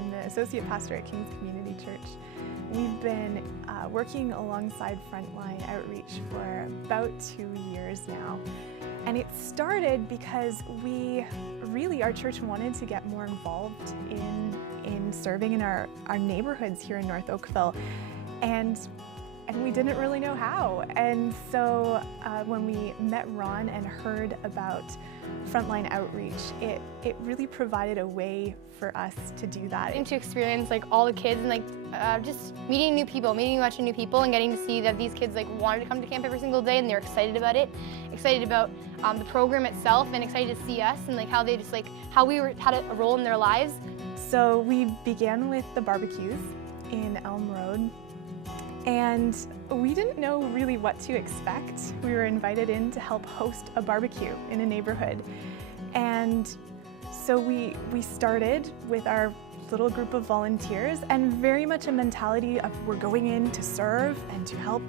I'm the Associate Pastor at King's Community Church. We've been working alongside Frontline Outreach for about 2 years now. And it started because our church wanted to get more involved in serving in our neighborhoods here in North Oakville. And we didn't really know how. And so when we met Ron and heard about Frontline Outreach, it really provided a way for us to do that. And to experience like all the kids and just meeting new people, meeting a bunch of new people and getting to see that these kids wanted to come to camp every single day and they're excited about it, excited about the program itself, and excited to see us and how they just how we had a role in their lives. So we began with the barbecues in Elm Road. And we didn't know really what to expect. We were invited in to help host a barbecue in a neighborhood. And so we started with our little group of volunteers, and very much a mentality of we're going in to serve and to help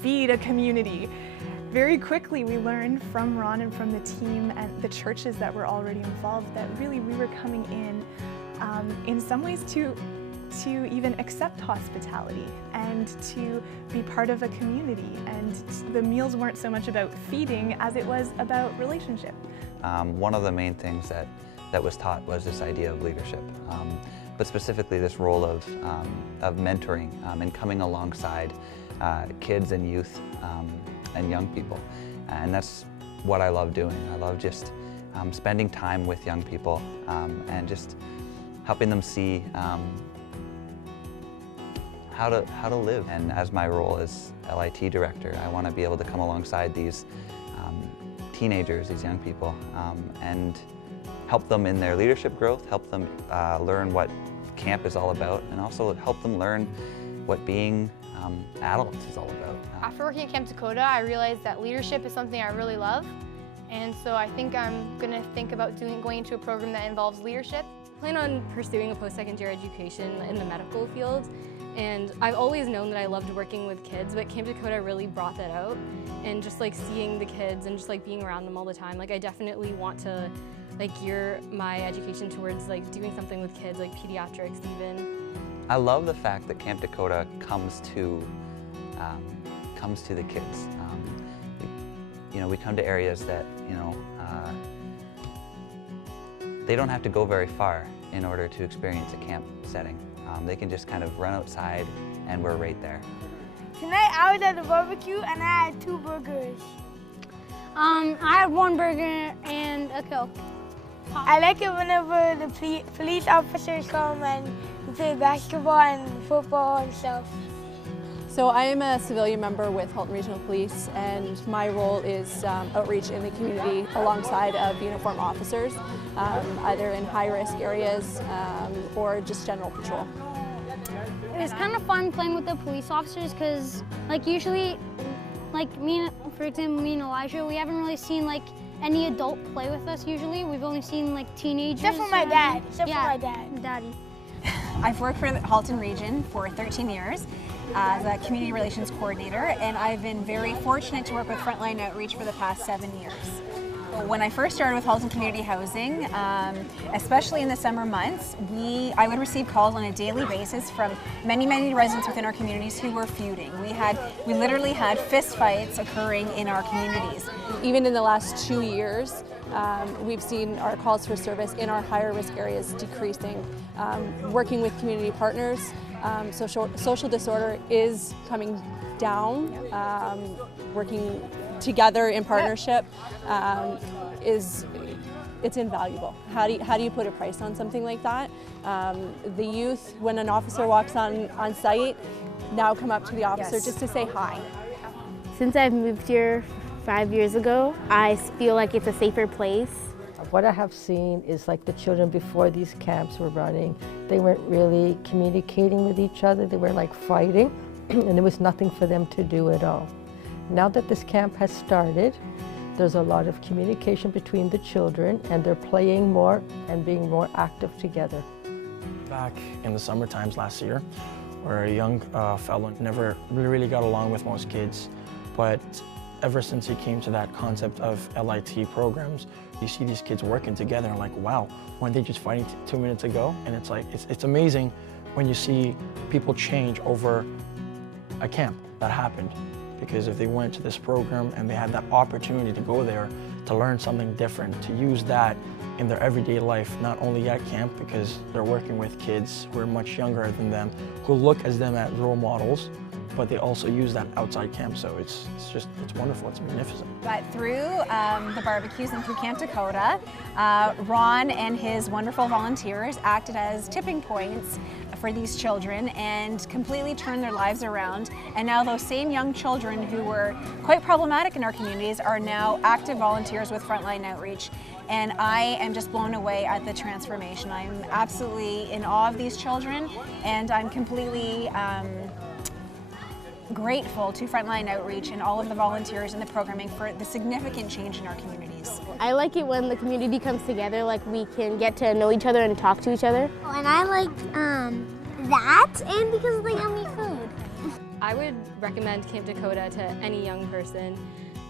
feed a community. Very quickly we learned from Ron and from the team and the churches that were already involved that really we were coming in some ways to even accept hospitality and to be part of a community. And the meals weren't so much about feeding as it was about relationship. One of the main things that was taught was this idea of leadership, but specifically this role of mentoring and coming alongside kids and youth and young people. And that's what I love doing. I love just spending time with young people and just helping them see how to live. And as my role as LIT director, I want to be able to come alongside these teenagers, these young people, and help them in their leadership growth, help them learn what camp is all about, and also help them learn what being adults is all about. After working at Camp Dakota, I realized that leadership is something I really love. And so I think I'm going to think about going into a program that involves leadership. I plan on pursuing a post-secondary education in the medical field. And I've always known that I loved working with kids, but Camp Dakota really brought that out. And just seeing the kids and just being around them all the time, I definitely want to gear my education towards doing something with kids, pediatrics even. I love the fact that Camp Dakota comes to the kids. We come to areas that they don't have to go very far in order to experience a camp setting. They can just kind of run outside and we're right there. Tonight I was at the barbecue and I had 2 burgers. I had 1 burger and a Coke. I like it whenever the police officers come and we play basketball and football and stuff. So I am a civilian member with Halton Regional Police, and my role is outreach in the community alongside of uniformed officers, either in high-risk areas or just general patrol. It was kind of fun playing with the police officers because usually, for example, me and Elijah, we haven't really seen any adult play with us usually. We've only seen teenagers. Except for my dad. Daddy. I've worked for the Halton Region for 13 years as a community relations coordinator, and I've been very fortunate to work with Frontline Outreach for the past 7 years. When I first started with Halton Community Housing, especially in the summer months, I would receive calls on a daily basis from many residents within our communities who were feuding. We literally had fist fights occurring in our communities. Even in the last 2 years, we've seen our calls for service in our higher risk areas decreasing. Working with community partners, social disorder is coming down. Working together in partnership it's invaluable. How do you put a price on something like that? The youth, when an officer walks on site, now come up to the officer just to say hi. Since I've moved here 5 years ago, I feel like it's a safer place. What I have seen is the children before these camps were running, they weren't really communicating with each other. They were fighting and there was nothing for them to do at all. Now that this camp has started, there's a lot of communication between the children and they're playing more and being more active together. Back in the summer times last year, where a young fellow never really got along with most kids, but ever since he came to that concept of LIT programs, you see these kids working together and like, wow, weren't they just fighting 2 minutes ago? And it's like, it's amazing when you see people change over a camp that happened. Because if they went to this program and they had that opportunity to go there to learn something different, to use that in their everyday life, not only at camp because they're working with kids who are much younger than them, who look as them as role models, but they also use that outside camp. So it's wonderful, it's magnificent. But through the barbecues and through Camp Dakota, Ron and his wonderful volunteers acted as tipping points for these children and completely turned their lives around. And now those same young children who were quite problematic in our communities are now active volunteers with Frontline Outreach. And I am just blown away at the transformation. I'm absolutely in awe of these children, and I'm completely grateful to Frontline Outreach and all of the volunteers in the programming for the significant change in our communities. I like it when the community comes together, like we can get to know each other and talk to each other. And I liked that, and because of the yummy food. I would recommend Camp Dakota to any young person.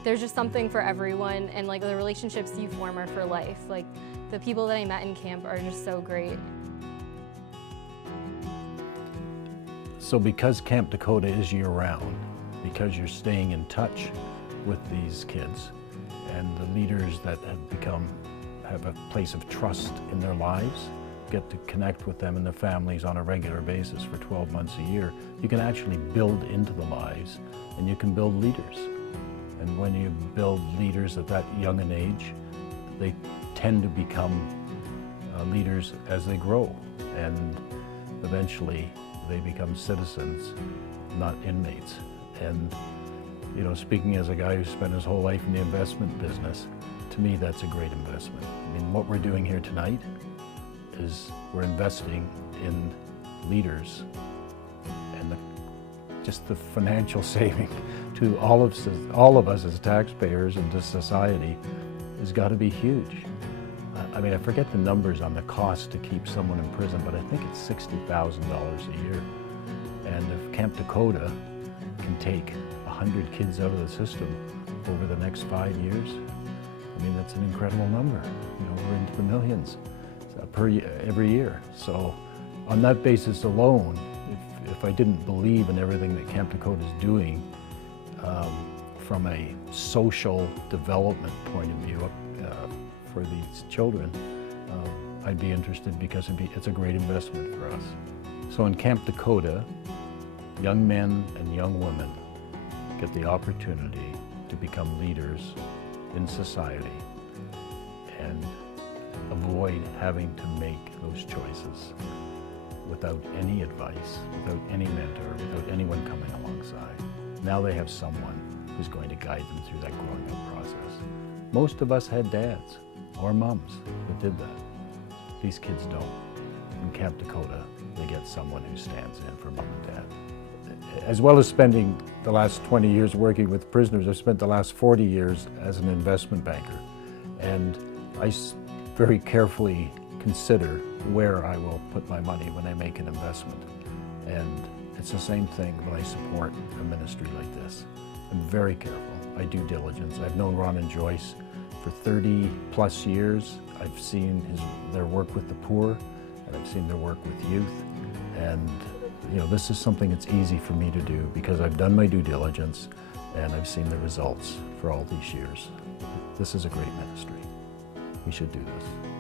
There's just something for everyone, and like the relationships you form are for life. Like the people that I met in camp are just so great. So because Camp Dakota is year-round, because you're staying in touch with these kids and the leaders that have a place of trust in their lives, get to connect with them and their families on a regular basis for 12 months a year, you can actually build into the lives and you can build leaders. And when you build leaders at that young an age, they tend to become leaders as they grow, and eventually they become citizens, not inmates. And you know, speaking as a guy who spent his whole life in the investment business, to me that's a great investment. I mean, what we're doing here tonight is we're investing in leaders, and just the financial saving to all of us as taxpayers and to society has got to be huge. I mean, I forget the numbers on the cost to keep someone in prison, but I think it's $60,000 a year. And if Camp Dakota can take 100 kids out of the system over the next 5 years, I mean, that's an incredible number. You know, we're into the millions every year. So on that basis alone, if I didn't believe in everything that Camp Dakota is doing from a social development point of view for these children, I'd be interested because it's a great investment for us. So in Camp Dakota, young men and young women get the opportunity to become leaders in society and avoid having to make those choices without any advice, without any mentor, without anyone coming alongside. Now they have someone who's going to guide them through that growing up process. Most of us had dads or moms that did that. These kids don't. In Camp Dakota, they get someone who stands in for mom and dad. As well as spending the last 20 years working with prisoners, I've spent the last 40 years as an investment banker. And I very carefully consider where I will put my money when I make an investment. And it's the same thing when I support a ministry like this. I'm very careful. I do diligence. I've known Ron and Joyce for 30 plus years. I've seen their work with the poor, and I've seen their work with youth. And you know, this is something that's easy for me to do because I've done my due diligence and I've seen the results for all these years. This is a great ministry. We should do this.